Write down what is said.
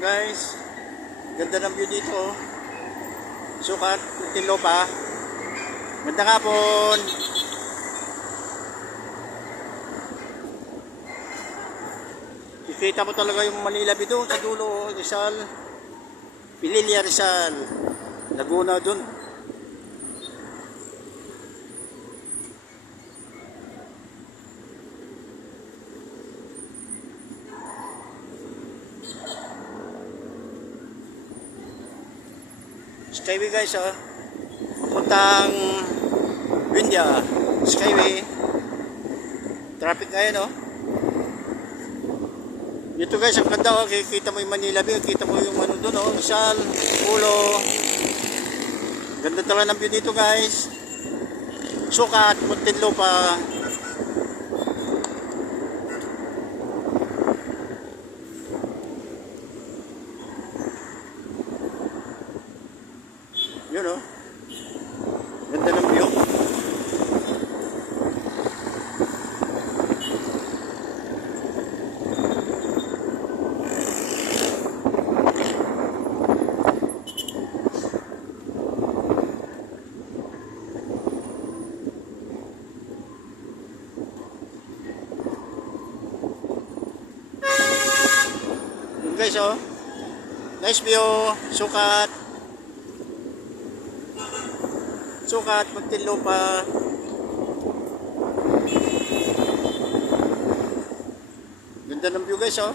guys, ganda ng view dito oh. Sukat, Muntinlupa. Ganda nga po. Kikita mo talaga yung Manila Bay doon sa dulo, Rizal, Pililla, Rizal, Laguna doon. Skyway guys oh. Papuntang Bindia, Skyway. Traffic ngayon oh. Dito guys, ang ganda oh, kikita mo yung Manila Bay, kita mo yung ano doon oh, Rizal, Pulo. Ganda talaga ng view dito guys. Sukat, Muntinlupa. Yun oh. Ganda ng view. Guys oh, nice view. Sukat, Muntinlupa. Ganda ng view guys oh.